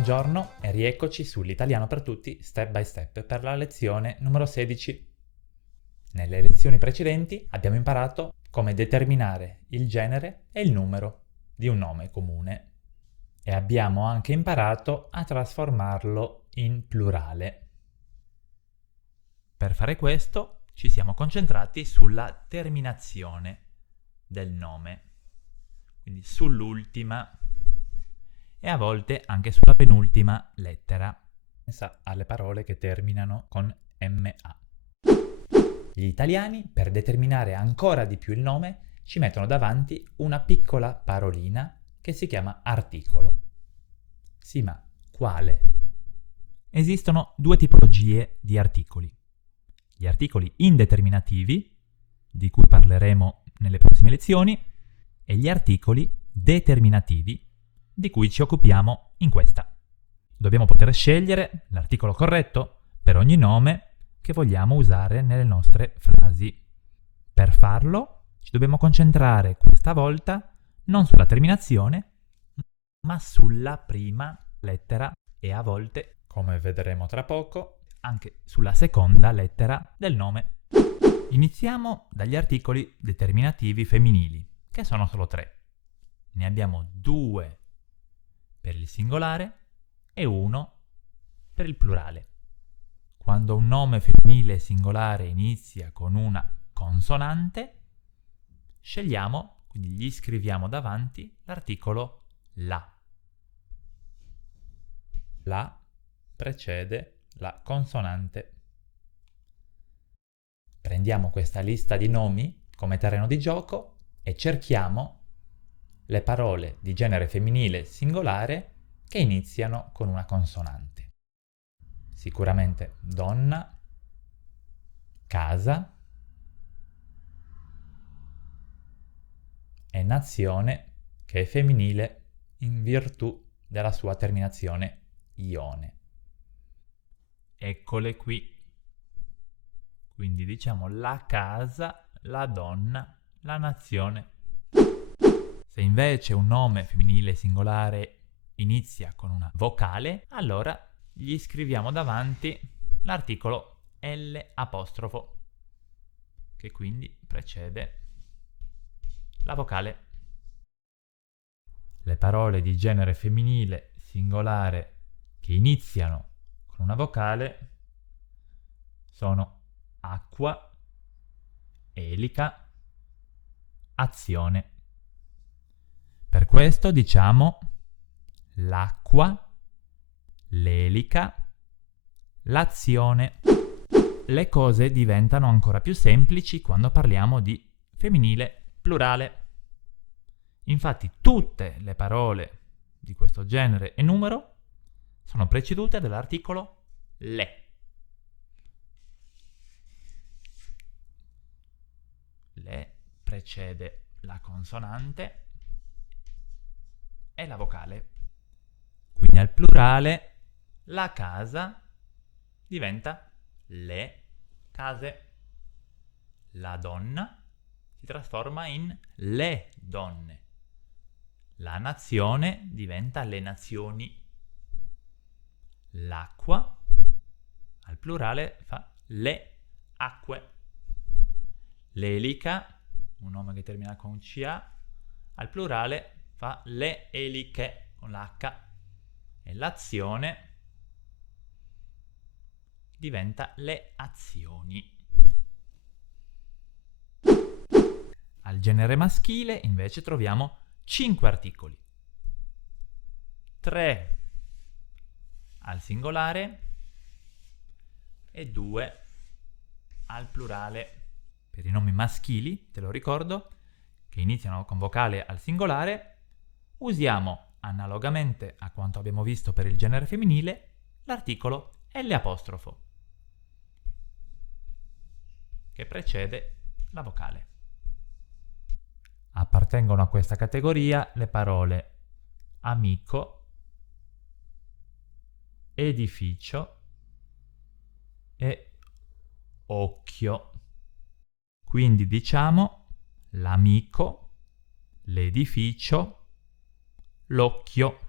Buongiorno e rieccoci sull'Italiano per tutti step by step per la lezione numero 16. Nelle lezioni precedenti abbiamo imparato come determinare il genere e il numero di un nome comune e abbiamo anche imparato a trasformarlo in plurale. Per fare questo ci siamo concentrati sulla terminazione del nome, quindi sull'ultima e a volte anche sulla penultima lettera. Pensa alle parole che terminano con MA. Gli italiani, per determinare ancora di più il nome, ci mettono davanti una piccola parolina che si chiama articolo. Sì, ma quale? Esistono due tipologie di articoli. Gli articoli indeterminativi, di cui parleremo nelle prossime lezioni, e gli articoli determinativi, di cui ci occupiamo in questa. Dobbiamo poter scegliere l'articolo corretto per ogni nome che vogliamo usare nelle nostre frasi. Per farlo ci dobbiamo concentrare questa volta non sulla terminazione, ma sulla prima lettera e a volte, come vedremo tra poco, anche sulla seconda lettera del nome. Iniziamo dagli articoli determinativi femminili, che sono solo 3. Ne abbiamo 2 per il singolare e 1 per il plurale. Quando un nome femminile singolare inizia con una consonante, scegliamo, quindi gli scriviamo davanti l'articolo la. La precede la consonante. Prendiamo questa lista di nomi come terreno di gioco e cerchiamo le parole di genere femminile singolare che iniziano con una consonante. Sicuramente donna, casa e nazione, che è femminile in virtù della sua terminazione ione. Eccole qui. Quindi diciamo la casa, la donna, la nazione. Se invece un nome femminile singolare inizia con una vocale, allora gli scriviamo davanti l'articolo L', che quindi precede la vocale. Le parole di genere femminile singolare che iniziano con una vocale sono acqua, elica, azione. Per questo diciamo l'acqua, l'elica, l'azione. Le cose diventano ancora più semplici quando parliamo di femminile plurale. Infatti tutte le parole di questo genere e numero sono precedute dall'articolo le. Le precede la consonante e la vocale. Quindi al plurale la casa diventa le case. La donna si trasforma in le donne. La nazione diventa le nazioni. L'acqua al plurale fa le acque. L'elica, un nome che termina con CA, al plurale fa le eliche con l'H. E l'azione diventa le azioni. Al genere maschile invece troviamo 5 articoli. 3 al singolare e 2 al plurale. Per i nomi maschili, te lo ricordo, che iniziano con vocale al singolare, usiamo, analogamente a quanto abbiamo visto per il genere femminile, l'articolo L', che precede la vocale. Appartengono a questa categoria le parole amico, edificio e occhio. Quindi diciamo l'amico, l'edificio, l'occhio.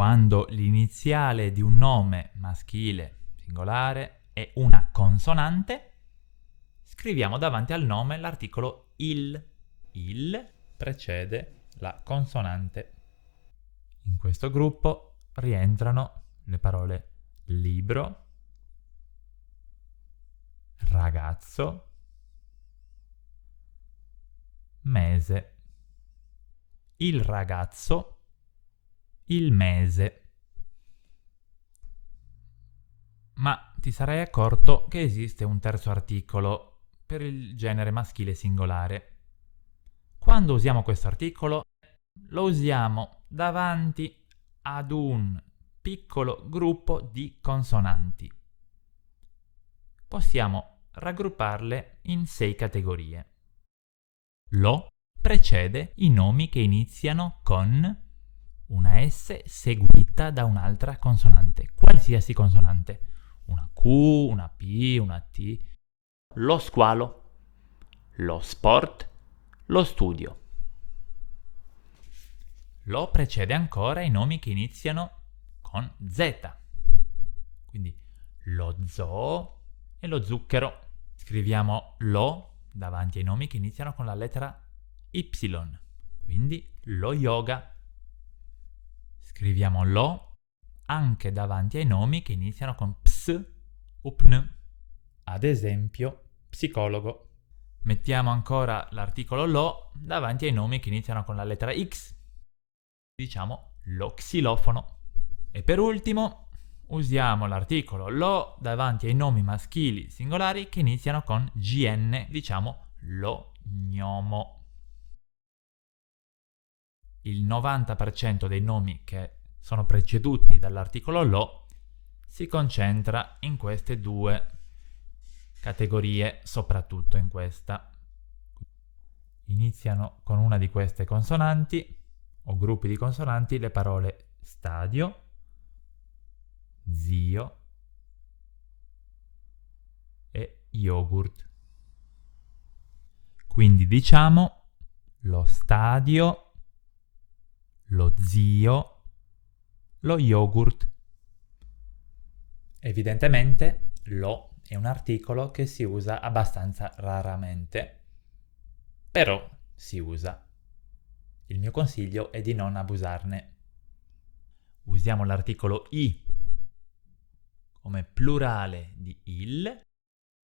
Quando l'iniziale di un nome maschile singolare è una consonante, scriviamo davanti al nome l'articolo il. Il precede la consonante. In questo gruppo rientrano le parole libro, ragazzo, mese. Il ragazzo, il mese. Ma ti sarai accorto che esiste un terzo articolo per il genere maschile singolare. Quando usiamo questo articolo, lo usiamo davanti ad un piccolo gruppo di consonanti. Possiamo raggrupparle in 6 categorie. Lo precede i nomi che iniziano con una S seguita da un'altra consonante, qualsiasi consonante. Una Q, una P, una T. Lo squalo, lo sport, lo studio. Lo precede ancora i nomi che iniziano con Z. Quindi lo zoo e lo zucchero. Scriviamo lo davanti ai nomi che iniziano con la lettera Y. Quindi lo yoga. Scriviamo lo anche davanti ai nomi che iniziano con ps o pn. Ad esempio, psicologo. Mettiamo ancora l'articolo lo davanti ai nomi che iniziano con la lettera X. Diciamo lo xilofono. E per ultimo usiamo l'articolo lo davanti ai nomi maschili singolari che iniziano con gn. Diciamo lo gnomo. Il 90% dei nomi che sono preceduti dall'articolo lo si concentra in queste due categorie, soprattutto in questa. Iniziano con una di queste consonanti o gruppi di consonanti le parole stadio, zio e yogurt. Quindi diciamo lo stadio, lo zio, lo yogurt. Evidentemente lo è un articolo che si usa abbastanza raramente, però si usa. Il mio consiglio è di non abusarne. Usiamo l'articolo i come plurale di il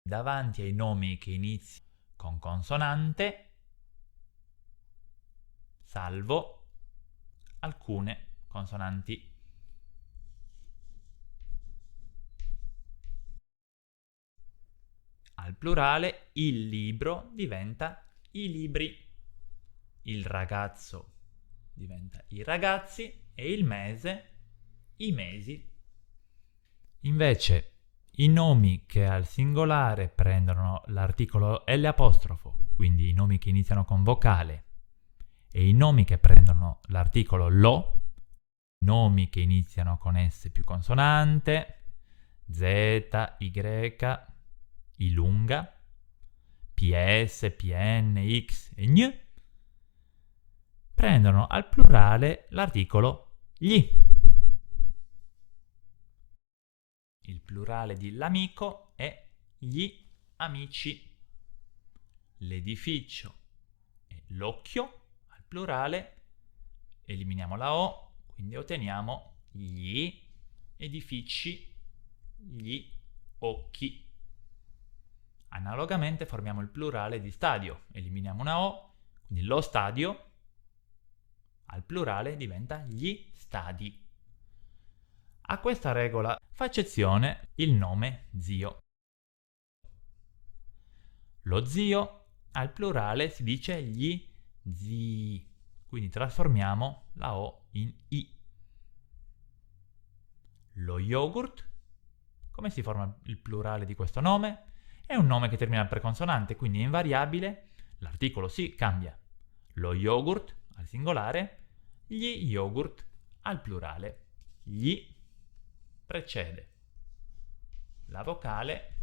davanti ai nomi che iniziano con consonante, salvo alcune consonanti. Al plurale il libro diventa i libri, il ragazzo diventa i ragazzi e il mese i mesi. Invece i nomi che al singolare prendono l'articolo L', quindi i nomi che iniziano con vocale, e i nomi che prendono l'articolo lo, nomi che iniziano con S più consonante, Z, Y, I lunga, PS, PN, X e Gn, prendono al plurale l'articolo gli. Il plurale di l'amico è gli amici. L'edificio è l'occhio, al plurale eliminiamo la O, quindi otteniamo gli edifici, gli occhi. Analogamente formiamo il plurale di stadio, eliminiamo una O, quindi lo stadio, al plurale diventa gli stadi. A questa regola fa eccezione il nome zio. Lo zio, al plurale si dice gli zii, quindi trasformiamo la O in I. Lo yogurt, come si forma il plurale di questo nome? È un nome che termina per consonante, quindi è invariabile, l'articolo si cambia. Lo yogurt al singolare, gli yogurt al plurale. Gli precede la vocale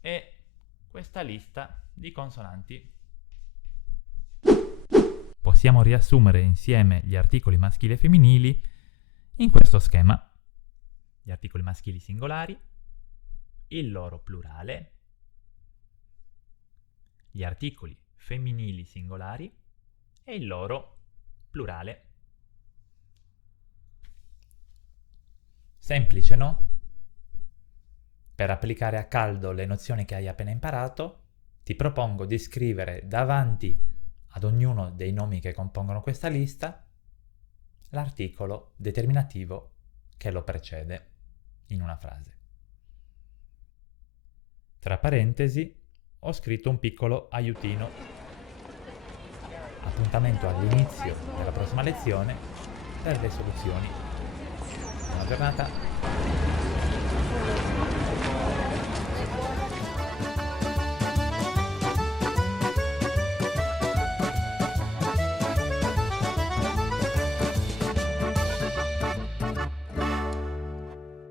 e questa lista di consonanti. possiamo riassumere insieme gli articoli maschili e femminili in questo schema. Gli articoli maschili singolari, il loro plurale, gli articoli femminili singolari e il loro plurale. Semplice, no? Per applicare a caldo le nozioni che hai appena imparato, ti propongo di scrivere davanti ad ognuno dei nomi che compongono questa lista l'articolo determinativo che lo precede in una frase. Tra parentesi ho scritto un piccolo aiutino. Appuntamento all'inizio della prossima lezione per le soluzioni. Buona giornata!